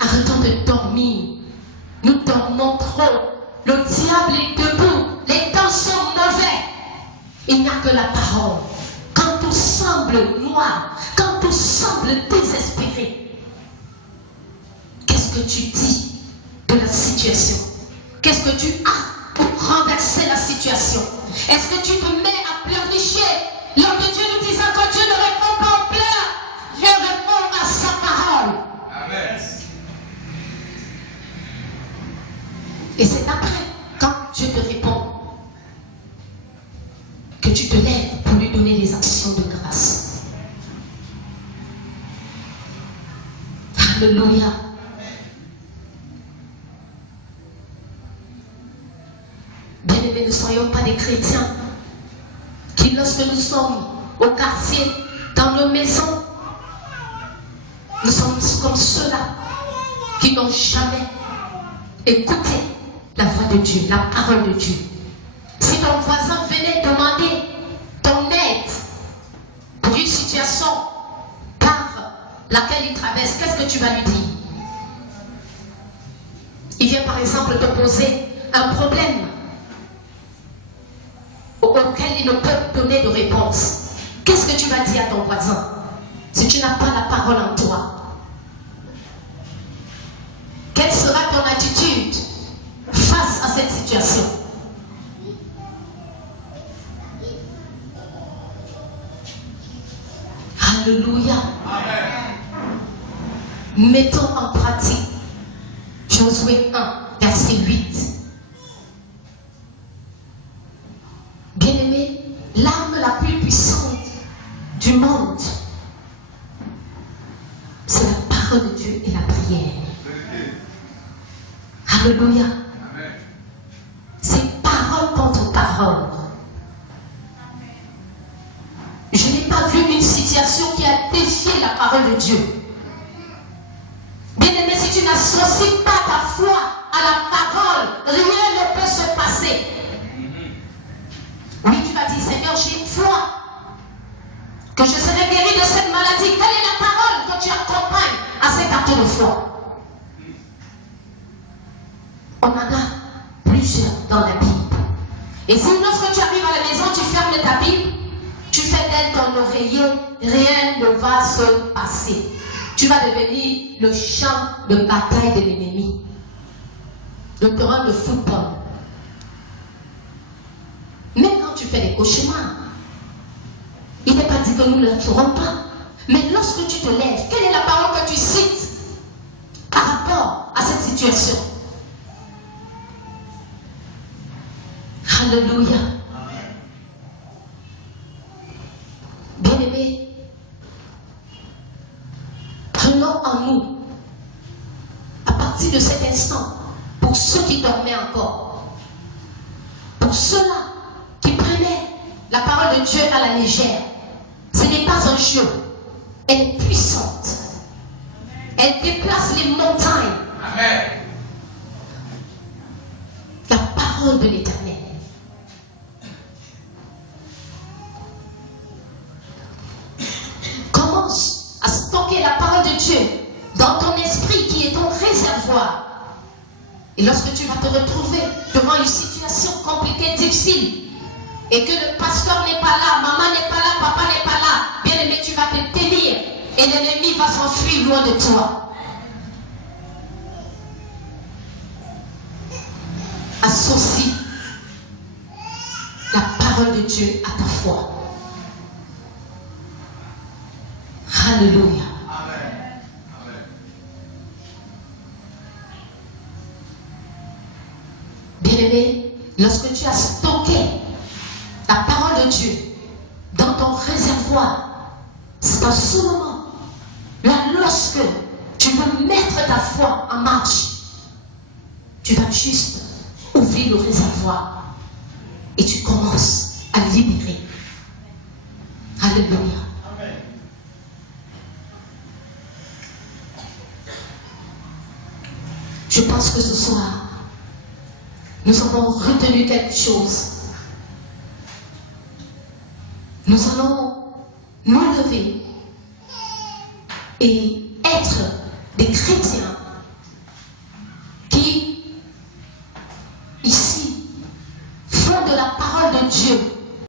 Arrêtons de dormir. Nous dormons trop. Le diable est debout. Les temps sont mauvais. Il n'y a que la parole. Quand tout semble noir, quand tout semble désespéré, qu'est-ce que tu dis de la situation? Qu'est-ce que tu as pour renverser la situation? Est-ce que tu te mets à pleurnicher? L'homme de Dieu nous disant que Dieu ne répond pas aux pleurs, Dieu répond à sa parole. Amen. Et c'est après, quand Dieu te répond, que tu te lèves pour lui donner les actions de grâce. Alléluia. Bien-aimés, ne soyons pas des chrétiens qui, lorsque nous sommes au quartier, dans nos maisons, nous sommes comme ceux-là qui n'ont jamais écouté la voix de Dieu, la parole de Dieu. Si ton voisin venait demander ton aide pour une situation par laquelle il traverse, qu'est-ce que tu vas lui dire? Il vient par exemple te poser un problème auquel il ne peut donner de réponse. Qu'est-ce que tu vas dire à ton voisin si tu n'as pas la parole en toi? Quelle sera ton attitude face à cette situation? Alléluia. Amen. Mettons en pratique Josué 1, verset 8. Bien-aimé, l'arme la plus puissante du monde, c'est la parole de Dieu et la prière. Alléluia. Amen. C'est parole contre parole. Je n'ai pas vu une situation qui a défié la parole de Dieu. Bien-aimé, si tu n'associes pas ta foi à la parole, rien ne peut se passer. Oui, tu vas dire, Seigneur, j'ai foi que je serai guéri de cette maladie. Quelle est la parole que tu accompagnes à cet acte de foi? On en a plusieurs dans la Bible. Et si lorsque tu arrives à la maison, tu fermes ta Bible, tu fais d'elle ton oreiller, rien ne va se passer. Tu vas devenir le champ de bataille de l'ennemi, le terrain de football. Même quand tu fais des cauchemars, il n'est pas dit que nous ne le ferons pas. Mais lorsque tu te lèves, quelle est la parole que tu cites par rapport à cette situation? Alléluia. Bien-aimés, prenons en nous, à partir de cet instant, pour ceux qui dormaient encore, pour ceux-là qui prenaient la parole de Dieu à la légère, ce n'est pas un jeu, elle est puissante, elle déplace les montagnes. Amen. La parole de l'Éternel. Commence à stocker la parole de Dieu dans ton esprit qui est ton réservoir. Et lorsque tu vas te retrouver devant une situation compliquée, difficile, et que le pasteur n'est pas là, maman n'est pas là, papa n'est pas là, bien aimé, tu vas te tenir et l'ennemi va s'enfuir loin de toi. Associe la parole de Dieu à ta foi. Alléluia. Amen. Amen. Bien-aimé, lorsque tu as stocké la parole de Dieu dans ton réservoir, c'est en ce moment, là, lorsque tu veux mettre ta foi en marche, tu vas juste ouvrir le réservoir et tu commences à libérer. Alléluia. Amen. Je pense que ce soir, nous avons retenu quelque chose. Nous allons nous lever et être des chrétiens de la parole de Dieu.